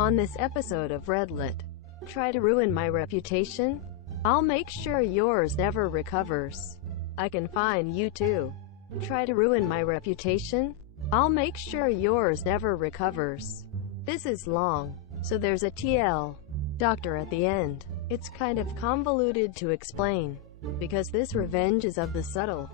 On this episode of Redlit, try to ruin my reputation? I'll make sure yours never recovers. I can find you too. Try to ruin my reputation? I'll make sure yours never recovers. This is long, so there's a TL. Doctor at the end. It's kind of convoluted to explain, because this revenge is of the subtle,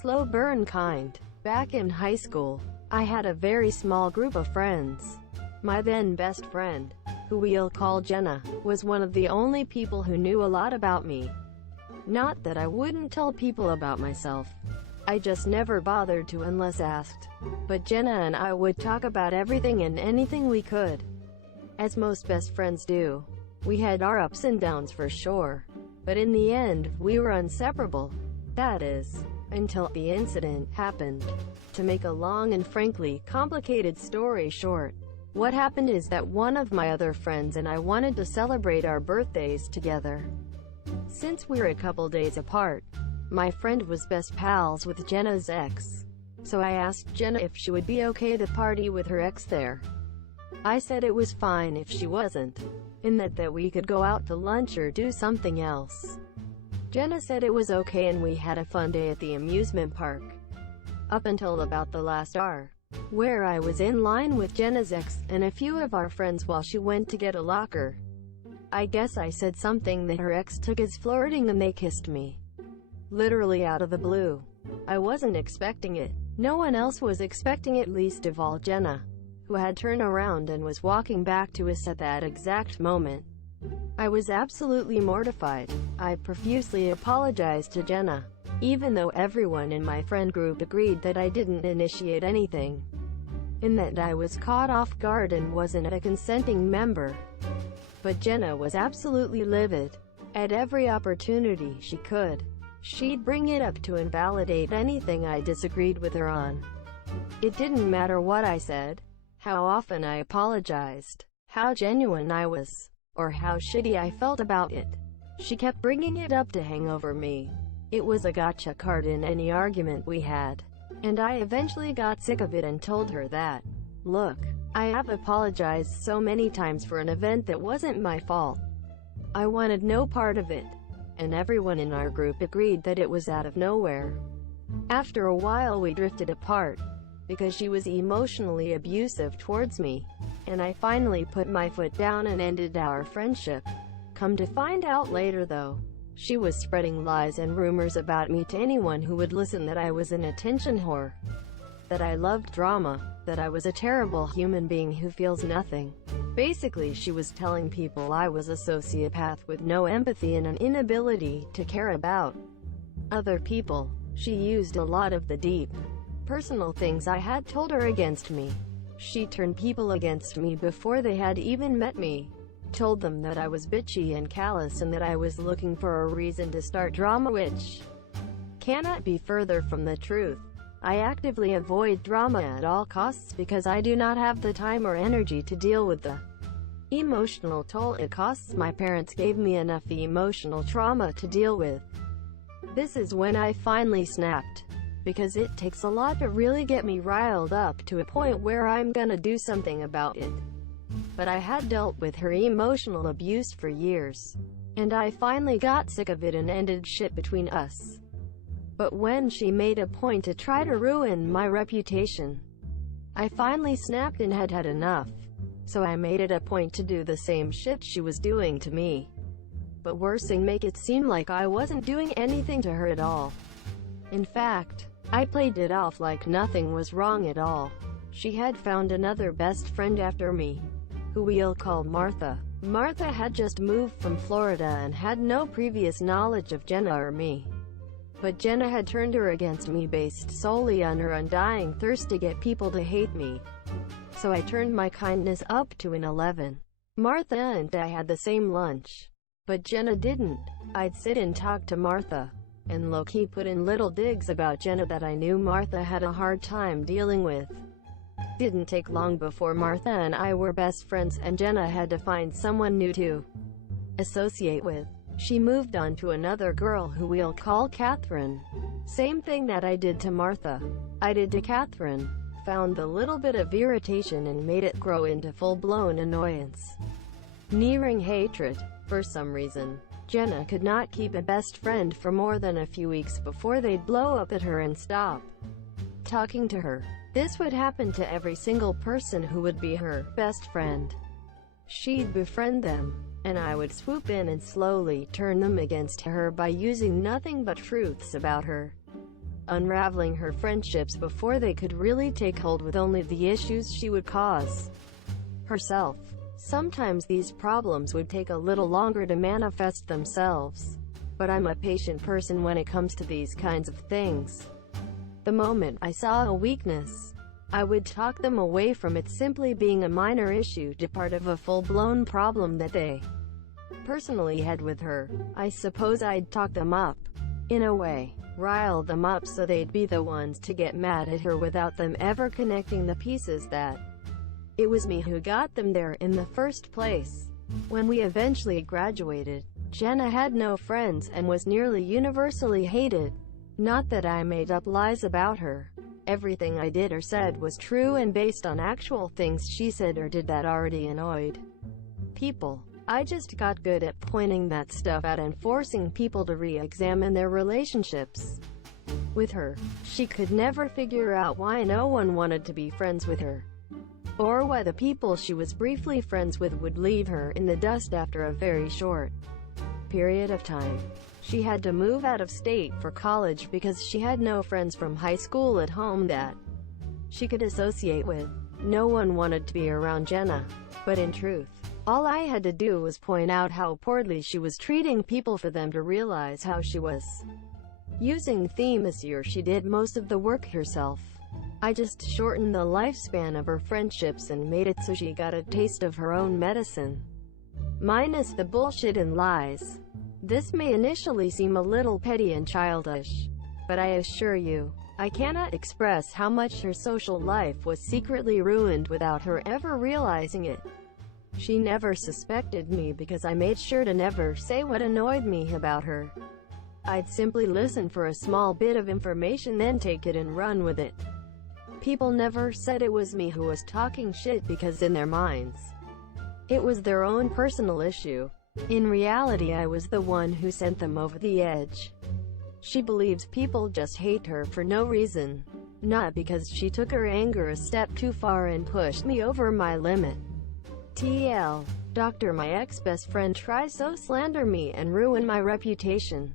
slow burn kind. Back in high school, I had a very small group of friends. My then best friend, who we'll call Jenna, was one of the only people who knew a lot about me. Not that I wouldn't tell people about myself. I just never bothered to unless asked. But Jenna and I would talk about everything and anything we could. As most best friends do. We had our ups and downs for sure. But in the end, we were inseparable. That is, until the incident happened. To make a long and frankly complicated story short, what happened is that one of my other friends and I wanted to celebrate our birthdays together. Since we're a couple days apart, my friend was best pals with Jenna's ex. So I asked Jenna if she would be okay to party with her ex there. I said it was fine if she wasn't, in that we could go out to lunch or do something else. Jenna said it was okay and we had a fun day at the amusement park. Up until about the last hour, where I was in line with Jenna's ex and a few of our friends while she went to get a locker. I guess I said something that her ex took as flirting and they kissed me. Literally out of the blue. I wasn't expecting it. No one else was expecting it, least of all Jenna, who had turned around and was walking back to us at that exact moment. I was absolutely mortified. I profusely apologized to Jenna, even though everyone in my friend group agreed that I didn't initiate anything, in that I was caught off guard and wasn't a consenting member. But Jenna was absolutely livid. At every opportunity she could, she'd bring it up to invalidate anything I disagreed with her on. It didn't matter what I said, how often I apologized, how genuine I was, or how shitty I felt about it. She kept bringing it up to hang over me. It was a gotcha card in any argument we had. And I eventually got sick of it and told her that, look, I have apologized so many times for an event that wasn't my fault. I wanted no part of it. And everyone in our group agreed that it was out of nowhere. After a while we drifted apart, because she was emotionally abusive towards me, and I finally put my foot down and ended our friendship. Come to find out later though, she was spreading lies and rumors about me to anyone who would listen, that I was an attention whore, that I loved drama, that I was a terrible human being who feels nothing. Basically she was telling people I was a sociopath with no empathy and an inability to care about other people. She used a lot of the deep, personal things I had told her against me. She turned people against me before they had even met me. Told them that I was bitchy and callous and that I was looking for a reason to start drama, which cannot be further from the truth. I actively avoid drama at all costs because I do not have the time or energy to deal with the emotional toll it costs. My parents gave me enough emotional trauma to deal with. This is when I finally snapped, because it takes a lot to really get me riled up to a point where I'm gonna do something about it. But I had dealt with her emotional abuse for years, and I finally got sick of it and ended shit between us. But when she made a point to try to ruin my reputation, I finally snapped and had had enough. So I made it a point to do the same shit she was doing to me, but worse, and make it seem like I wasn't doing anything to her at all. In fact, I played it off like nothing was wrong at all. She had found another best friend after me, who we'll call Martha. Martha had just moved from Florida and had no previous knowledge of Jenna or me. But Jenna had turned her against me based solely on her undying thirst to get people to hate me. So I turned my kindness up to an 11. Martha and I had the same lunch, but Jenna didn't. I'd sit and talk to Martha, and low-key put in little digs about Jenna that I knew Martha had a hard time dealing with. Didn't take long before Martha and I were best friends and Jenna had to find someone new to associate with. She moved on to another girl who we'll call Catherine. Same thing that I did to Martha, I did to Catherine. found the little bit of irritation and made it grow into full-blown annoyance, nearing hatred. For some reason, Jenna could not keep a best friend for more than a few weeks before they'd blow up at her and stop talking to her. This would happen to every single person who would be her best friend. She'd befriend them, and I would swoop in and slowly turn them against her by using nothing but truths about her, unraveling her friendships before they could really take hold with only the issues she would cause herself. Sometimes these problems would take a little longer to manifest themselves, but I'm a patient person when it comes to these kinds of things. The moment I saw a weakness, I would talk them away from it simply being a minor issue to part of a full-blown problem that they personally had with her. I suppose I'd talk them up, in a way, rile them up so they'd be the ones to get mad at her without them ever connecting the pieces that it was me who got them there in the first place. When we eventually graduated, Jenna had no friends and was nearly universally hated. Not that I made up lies about her. Everything I did or said was true and based on actual things she said or did that already annoyed people. I just got good at pointing that stuff out and forcing people to re-examine their relationships with her. She could never figure out why no one wanted to be friends with her, or why the people she was briefly friends with would leave her in the dust after a very short period of time. She had to move out of state for college because she had no friends from high school at home that she could associate with. No one wanted to be around Jenna, but in truth, all I had to do was point out how poorly she was treating people for them to realize how she was using them as or she did most of the work herself. I just shortened the lifespan of her friendships and made it so she got a taste of her own medicine, minus the bullshit and lies. This may initially seem a little petty and childish, but I assure you, I cannot express how much her social life was secretly ruined without her ever realizing it. She never suspected me because I made sure to never say what annoyed me about her. I'd simply listen for a small bit of information, then take it and run with it. People never said it was me who was talking shit because in their minds, it was their own personal issue. In reality, I was the one who sent them over the edge. She believes people just hate her for no reason, not because she took her anger a step too far and pushed me over my limit. TL. Dr. My ex-best friend tries to slander me and ruin my reputation.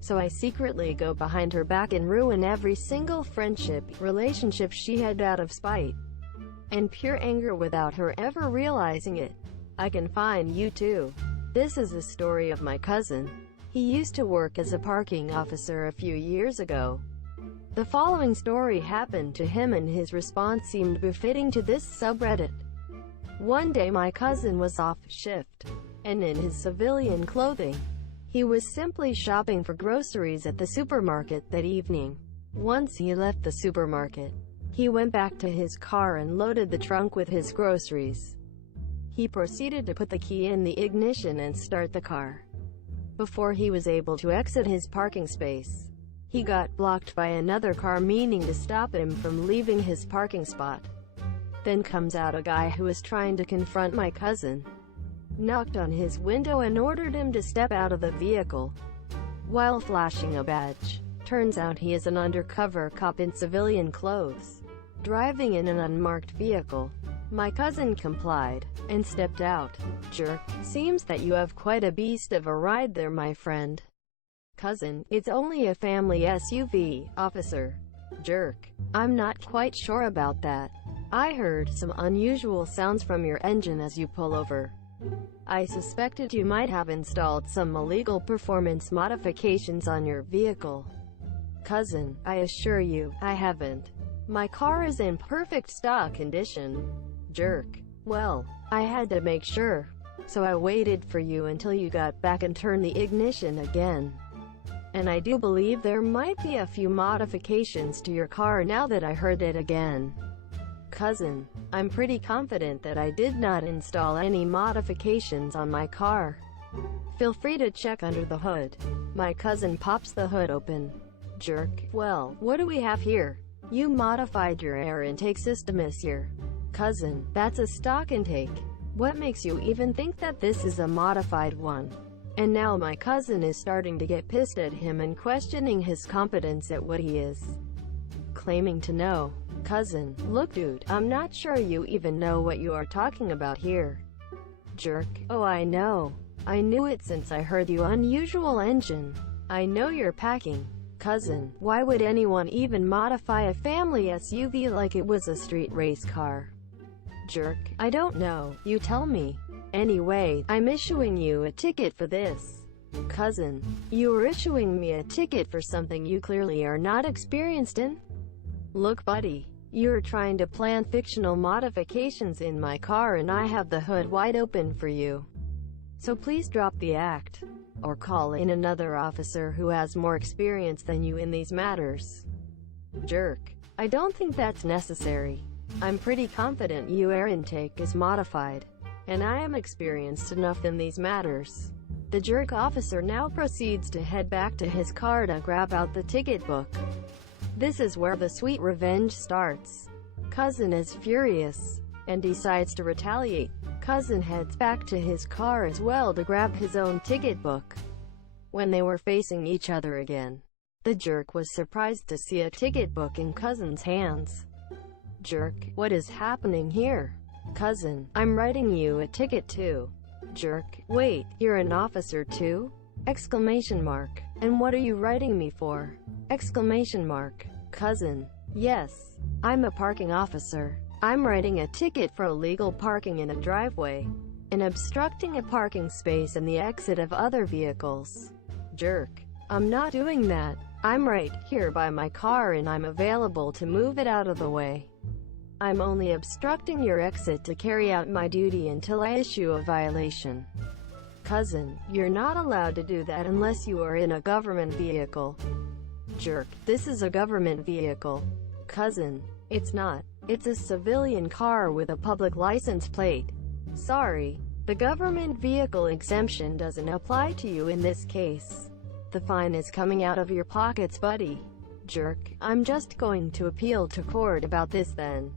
So I secretly go behind her back and ruin every single friendship, relationship she had out of spite and pure anger without her ever realizing it. I can find you too. This is the story of my cousin. He used to work as a parking officer a few years ago. The following story happened to him and his response seemed befitting to this subreddit. One day my cousin was off shift, and in his civilian clothing, he was simply shopping for groceries at the supermarket that evening. Once he left the supermarket, he went back to his car and loaded the trunk with his groceries. He proceeded to put the key in the ignition and start the car. Before he was able to exit his parking space, he got blocked by another car, meaning to stop him from leaving his parking spot. Then comes out a guy who was trying to confront my cousin, knocked on his window and ordered him to step out of the vehicle, while flashing a badge. Turns out he is an undercover cop in civilian clothes, driving in an unmarked vehicle. My cousin complied, and stepped out. Jerk. Seems that you have quite a beast of a ride there, my friend. Cousin. It's only a family SUV, officer. Jerk. I'm not quite sure about that. I heard some unusual sounds from your engine as you pull over. I suspected you might have installed some illegal performance modifications on your vehicle. Cousin. I assure you, I haven't. My car is in perfect stock condition. Jerk. Well, I had to make sure, so I waited for you until you got back and turned the ignition again. And I do believe there might be a few modifications to your car now that I heard it again. Cousin. I'm pretty confident that I did not install any modifications on my car. Feel free to check under the hood. My cousin pops the hood open. Jerk. Well, what do we have here? You modified your air intake system this year. Cousin, that's a stock intake. What makes you even think that this is a modified one? And now my cousin is starting to get pissed at him and questioning his competence at what he is claiming to know. Cousin, look dude, I'm not sure you even know what you are talking about here. Jerk, oh I know. I knew it since I heard you unusual engine. I know you're packing. Cousin, why would anyone even modify a family SUV like it was a street race car? Jerk, I don't know, you tell me. Anyway, I'm issuing you a ticket for this. Cousin, you are issuing me a ticket for something you clearly are not experienced in? Look buddy, you're trying to plan fictional modifications in my car and I have the hood wide open for you. So please drop the act. Or call in another officer who has more experience than you in these matters. Jerk, I don't think that's necessary. I'm pretty confident your air intake is modified. And I am experienced enough in these matters. The jerk officer now proceeds to head back to his car to grab out the ticket book. This is where the sweet revenge starts. Cousin is furious and decides to retaliate. Cousin heads back to his car as well to grab his own ticket book. When they were facing each other again, the jerk was surprised to see a ticket book in Cousin's hands. Jerk, what is happening here? Cousin, I'm writing you a ticket too. Jerk, wait, you're an officer too? Exclamation mark. And what are you writing me for? Exclamation mark. Cousin, yes, I'm a parking officer. I'm writing a ticket for illegal parking in a driveway and obstructing a parking space and the exit of other vehicles. Jerk, I'm not doing that. I'm right here by my car and I'm available to move it out of the way. I'm only obstructing your exit to carry out my duty until I issue a violation. Cousin, you're not allowed to do that unless you are in a government vehicle. Jerk, this is a government vehicle. Cousin, it's not. It's a civilian car with a public license plate. Sorry, the government vehicle exemption doesn't apply to you in this case. The fine is coming out of your pockets, buddy. Jerk, I'm just going to appeal to court about this then.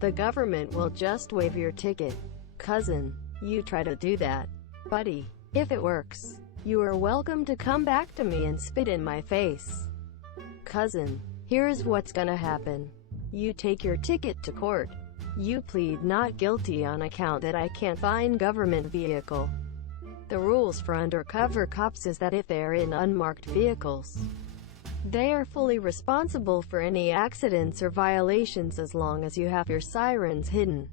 The government will just waive your ticket. Cousin, you try to do that. Buddy, if it works, you are welcome to come back to me and spit in my face. Cousin, here's what's gonna happen. You take your ticket to court. You plead not guilty on account that I can't find government vehicle. The rules for undercover cops is that if they're in unmarked vehicles, they are fully responsible for any accidents or violations as long as you have your sirens hidden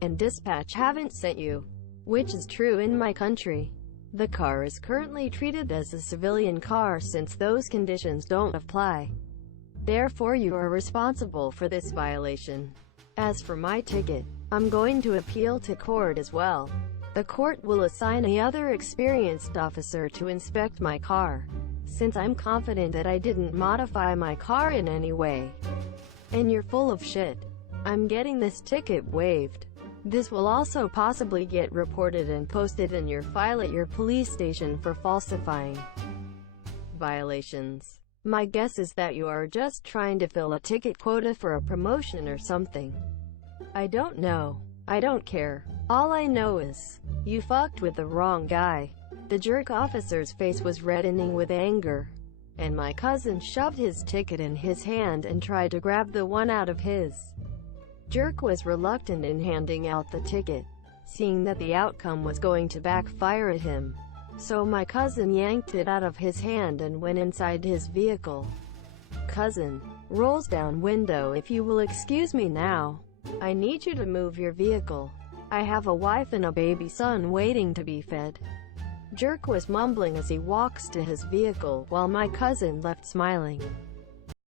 and dispatch haven't sent you, which is true in my country. The car is currently treated as a civilian car since those conditions don't apply. Therefore you are responsible for this violation. As for my ticket, I'm going to appeal to court as well. The court will assign a other experienced officer to inspect my car, since I'm confident that I didn't modify my car in any way. And you're full of shit. I'm getting this ticket waived. This will also possibly get reported and posted in your file at your police station for falsifying violations. My guess is that you are just trying to fill a ticket quota for a promotion or something. I don't know. I don't care. All I know is, you fucked with the wrong guy. The jerk officer's face was reddening with anger, and my cousin shoved his ticket in his hand and tried to grab the one out of his. Jerk was reluctant in handing out the ticket, seeing that the outcome was going to backfire at him. So my cousin yanked it out of his hand and went inside his vehicle. Cousin, rolls down window. If you will excuse me now, I need you to move your vehicle. I have a wife and a baby son waiting to be fed. Jerk was mumbling as he walks to his vehicle while my cousin left smiling.